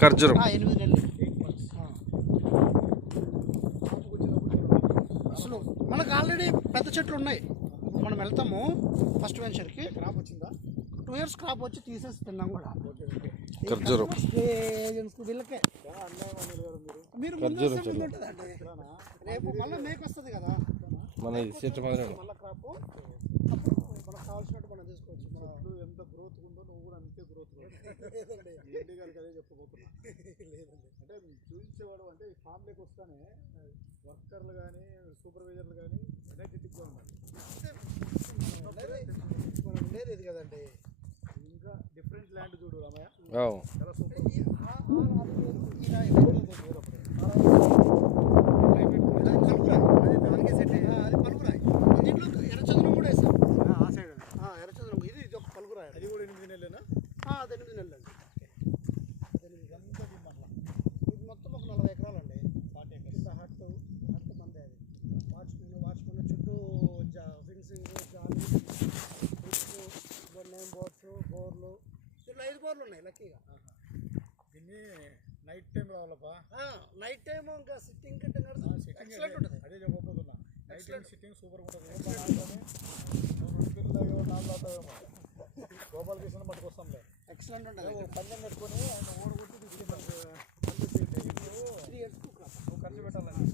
ఖర్జూరం 8 నెలలు. అసలు మనకు ఆల్రెడీ పెద్ద చెట్లు ఉన్నాయి. మనం వెళ్తాము ఫస్ట్ వెంచర్కి. క్రాప్ వచ్చిందా? 2 years క్రాప్ వచ్చి తీసేసి తిన్నాం కూడా. ఖర్జూరం వీళ్ళకే మీరు రేపు మళ్ళీ మేకు వస్తుంది కదా, మన చెట్టు మళ్ళీ క్రాప్ అప్పుడు మనకు కావాల్సినట్టు మనం తీసుకోవచ్చు. చెట్లు ఎంత గ్రోత్ ఉందో నువ్వు కూడా అంతే గ్రోత్ లేదండి అదే చెప్పబోతున్నా. లేదండి అంటే చూపించేవాడు అంటే ఈ ఫామ్లోకి వస్తానే వర్కర్లు కానీ సూపర్వైజర్లు కానీ ఎనర్జెటిక్గా ఉండాలి. మనం ఉండేది ఇది కదండి. ఇంకా డిఫరెంట్ ల్యాండ్ చూడు రామయ్య, చాలా సూపర్. దానికే సెట్ అది పలుకురాయి. దీంట్లో ఎర్రచందనం కూడా వేస్తాం. ఆ సైడ్ ఎర్రచందనం ఇది ఒక పలుకురాయి. అది కూడా 8 నెలలేనా? అది 8 నెలలు అండి. 8 అంతా మళ్ళీ ఇది మొత్తం ఒక 40 ఎకరాలండి. 40 ఎకరాలు కింద హట్ మందే. అది వాచ్మెన్ చుట్టూ ఫిన్సింగ్, జాలి, నేమ్ బోర్డ్స్, బోర్లు. ఇట్లా 5 బోర్లు ఉన్నాయి లక్కీగా. దీన్ని నైట్ టైం రావాలప్పా. నైట్ టైం ఇంకా సిట్టింగ్ ఎక్సలెంట్ ఉంటుంది. అదే చెప్పబోతున్నా. నైట్ టైం సిట్టింగ్ సూపర్గా ఉంటుంది. గోపాల్ కృష్ణ పట్టుకొస్తాంలే. ఎక్సలెంట్ ఉంటుంది. పందెం పెట్టుకొని ఆయన ఓడగొట్టి 3 years ఖర్చు పెట్టాలని